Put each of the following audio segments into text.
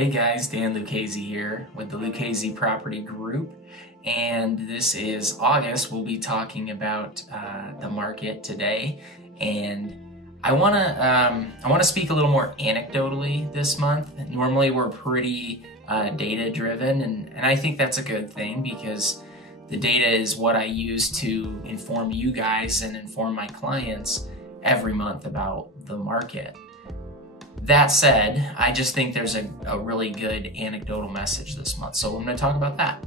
Hey guys, Dan Lucchese here with the Lucchese Property Group, and this is August. We'll be talking about the market today, and I want to speak a little more anecdotally this month. Normally we're pretty data driven, and I think that's a good thing because the data is what I use to inform you guys and inform my clients every month about the market. That said, I just think there's a really good anecdotal message this month, so I'm going to talk about that.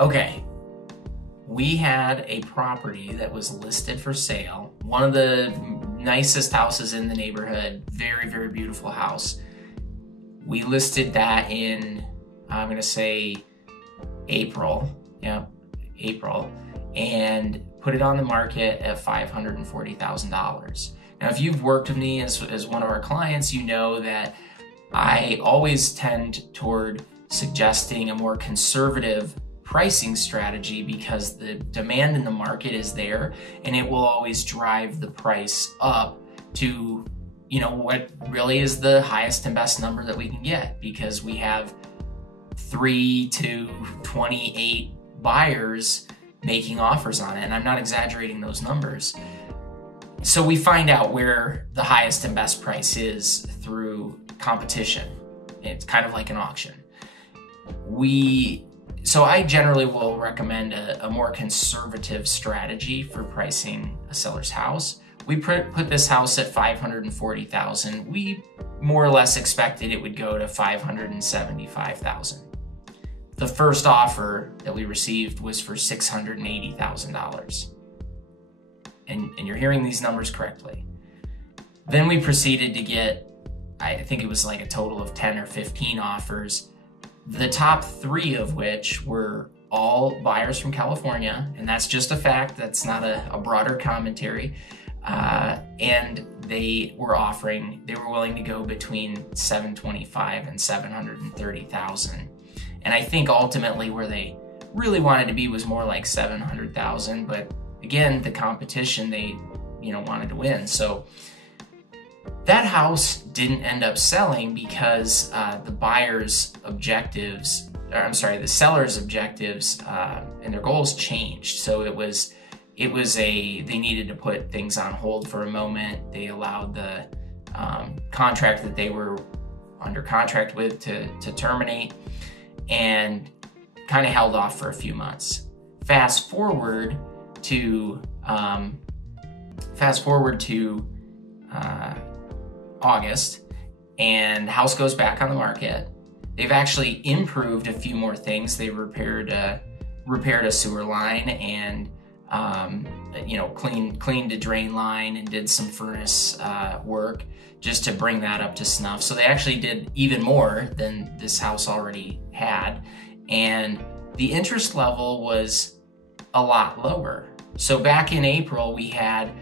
Okay, we had a property that was listed for sale, one of the nicest houses in the neighborhood, very, very beautiful house. We listed that in, I'm going to say April, and put it on the market at $540,000. Now, if you've worked with me as one of our clients, you know that I always tend toward suggesting a more conservative pricing strategy because the demand in the market is there and it will always drive the price up to, what really is the highest and best number that we can get, because we have 3 to 28 buyers making offers on it. And I'm not exaggerating those numbers. So we find out where the highest and best price is through competition. It's kind of like an auction. So I generally will recommend a more conservative strategy for pricing a seller's house. We put this house at $540,000. We more or less expected it would go to $575,000. The first offer that we received was for $680,000. And you're hearing these numbers correctly. Then we proceeded to get, I think it was like a total of 10 or 15 offers, the top 3 of which were all buyers from California, and that's just a fact, that's not a broader commentary. And they were willing to go between $725,000 and $730,000. And I think ultimately where they really wanted to be was more like $700,000, but again, the competition, they wanted to win. So that house didn't end up selling because the seller's objectives and their goals changed. So they needed to put things on hold for a moment. They allowed the contract that they were under contract with to terminate, and kind of held off for a few months. Fast forward to August, and house goes back on the market. They've actually improved a few more things. They repaired a sewer line and cleaned a drain line and did some furnace work just to bring that up to snuff. So they actually did even more than this house already had, and the interest level was a lot lower. So back in April, we had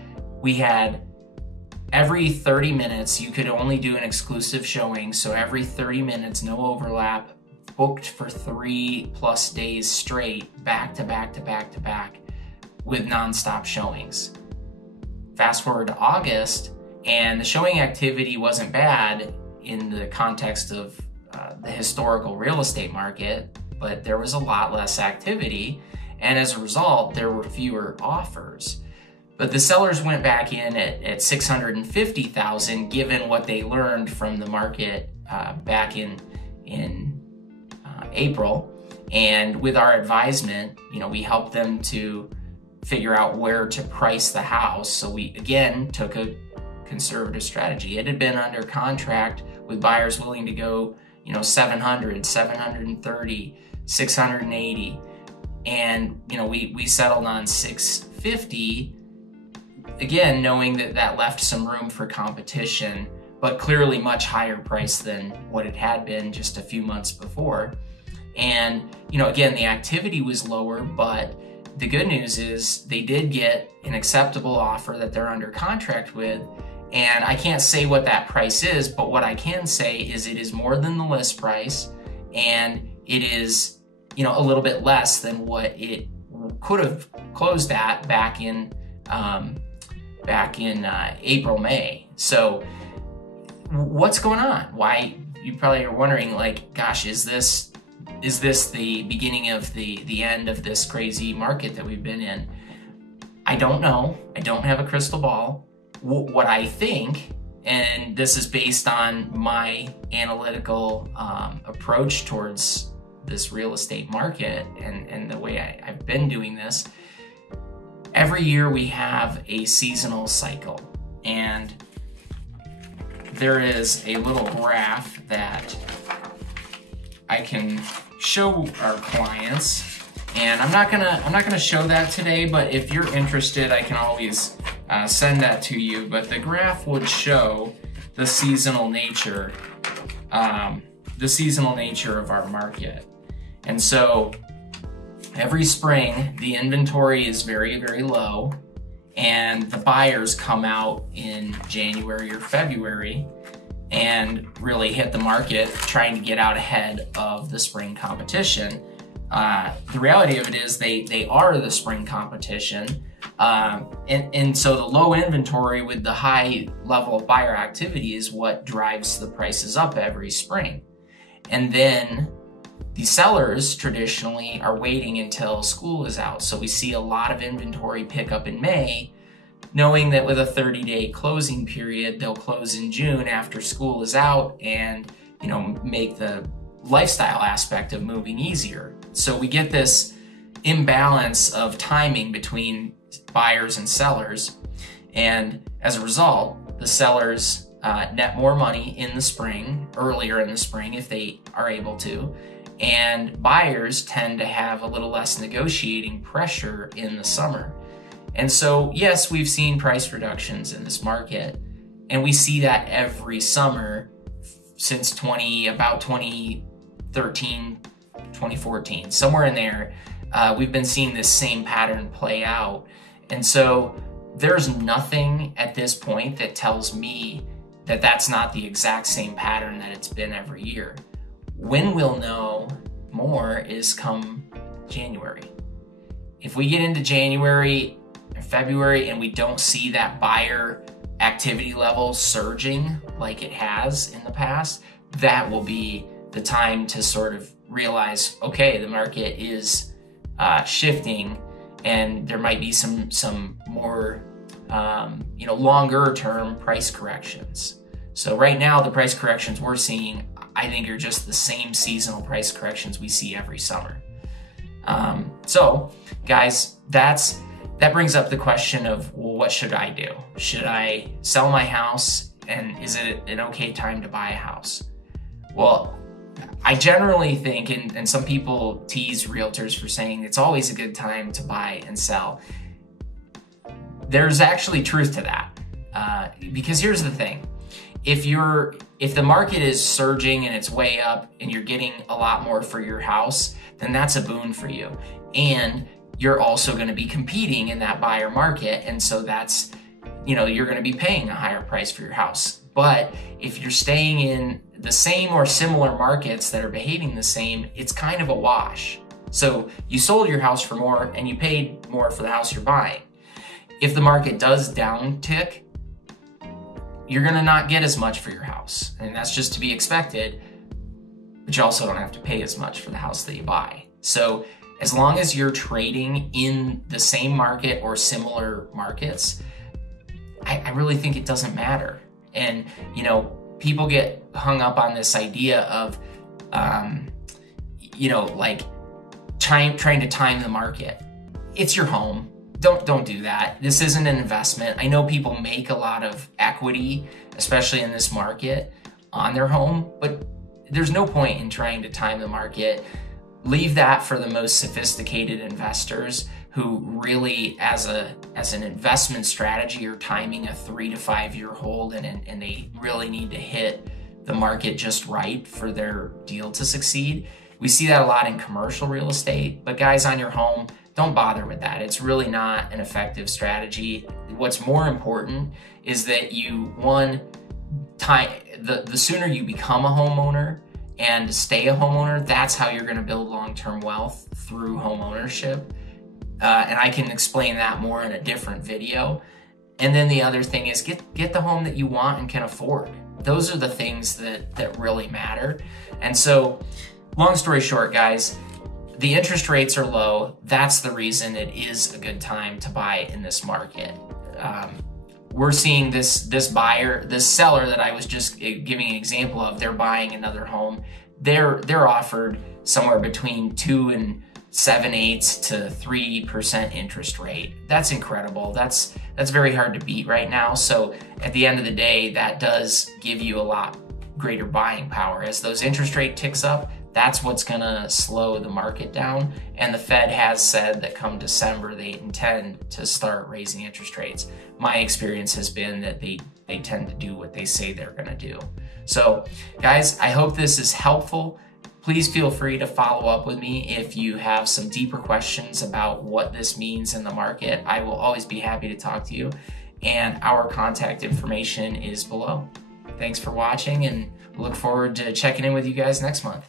every 30 minutes, you could only do an exclusive showing. So every 30 minutes, no overlap, booked for 3+ days straight, back to back to back to back, with nonstop showings. Fast forward to August, and the showing activity wasn't bad in the context of the historical real estate market, but there was a lot less activity. And as a result, there were fewer offers. But the sellers went back in at $650,000, given what they learned from the market back in April. And with our advisement, we helped them to figure out where to price the house. So we, again, took a conservative strategy. It had been under contract with buyers willing to go, $700,000, $730,000, $680,000. And, we settled on $650,000, again, knowing that left some room for competition, but clearly much higher price than what it had been just a few months before. And, again, the activity was lower, but the good news is they did get an acceptable offer that they're under contract with. And I can't say what that price is, but what I can say is it is more than the list price, and it is a little bit less than what it could have closed at back in April, May. So what's going on? Why you probably are wondering, like, gosh, is this the beginning of the end of this crazy market that we've been in? I don't know. I don't have a crystal ball. What I think, and this is based on my analytical approach towards this real estate market and the way I've been doing this, every year we have a seasonal cycle. And there is a little graph that I can show our clients. And I'm not gonna show that today, but if you're interested, I can always send that to you. But the graph would show the seasonal nature of our market. And so every spring, the inventory is very, very low, and the buyers come out in January or February and really hit the market trying to get out ahead of the spring competition. The reality of it is they are the spring competition. And so the low inventory with the high level of buyer activity is what drives the prices up every spring. And then the sellers traditionally are waiting until school is out. So we see a lot of inventory pick up in May, knowing that with a 30-day closing period, they'll close in June after school is out and, make the lifestyle aspect of moving easier. So we get this imbalance of timing between buyers and sellers. And as a result, the sellers net more money in the spring, earlier in the spring if they are able to, and buyers tend to have a little less negotiating pressure in the summer. And so, yes, we've seen price reductions in this market, and we see that every summer since about 2013, 2014, somewhere in there, we've been seeing this same pattern play out. And so there's nothing at this point that tells me that that's not the exact same pattern that it's been every year. When we'll know more is come January. If we get into January or February and we don't see that buyer activity level surging like it has in the past, that will be the time to sort of realize, okay, the market is shifting, and there might be some more longer term price corrections. So right now, the price corrections we're seeing, I think, are just the same seasonal price corrections we see every summer. So guys, that brings up the question of, well, what should I do? Should I sell my house, and is it an okay time to buy a house? Well, I generally think, and some people tease realtors for saying it's always a good time to buy and sell. There's actually truth to that, because here's the thing. If the market is surging and it's way up and you're getting a lot more for your house, then that's a boon for you. And you're also going to be competing in that buyer market. And so that's, you're going to be paying a higher price for your house. But if you're staying in the same or similar markets that are behaving the same, it's kind of a wash. So you sold your house for more and you paid more for the house you're buying. If the market does downtick, you're going to not get as much for your house. And that's just to be expected, but you also don't have to pay as much for the house that you buy. So as long as you're trading in the same market or similar markets, I really think it doesn't matter. And, people get hung up on this idea of, like trying to time the market. It's your home. Don't do that. This isn't an investment. I know people make a lot of equity, especially in this market, on their home, but there's no point in trying to time the market. Leave that for the most sophisticated investors who really, as an investment strategy, are timing a 3 to 5 year hold, and they really need to hit the market just right for their deal to succeed. We see that a lot in commercial real estate, but guys, on your home, don't bother with that. It's really not an effective strategy. What's more important is that the sooner you become a homeowner and stay a homeowner, that's how you're going to build long-term wealth, through home ownership. And I can explain that more in a different video. And then the other thing is get the home that you want and can afford. Those are the things that really matter. And so, long story short, guys, the interest rates are low. That's the reason it is a good time to buy in this market. We're seeing this seller that I was just giving an example of, they're buying another home. They're offered somewhere between 2 and 7/8 to 3% interest rate. That's incredible. That's very hard to beat right now. So at the end of the day, that does give you a lot greater buying power. As those interest rate ticks up, that's what's gonna slow the market down. And the Fed has said that come December, they intend to start raising interest rates. My experience has been that they tend to do what they say they're gonna do. So guys, I hope this is helpful. Please feel free to follow up with me if you have some deeper questions about what this means in the market. I will always be happy to talk to you, and our contact information is below. Thanks for watching, and look forward to checking in with you guys next month.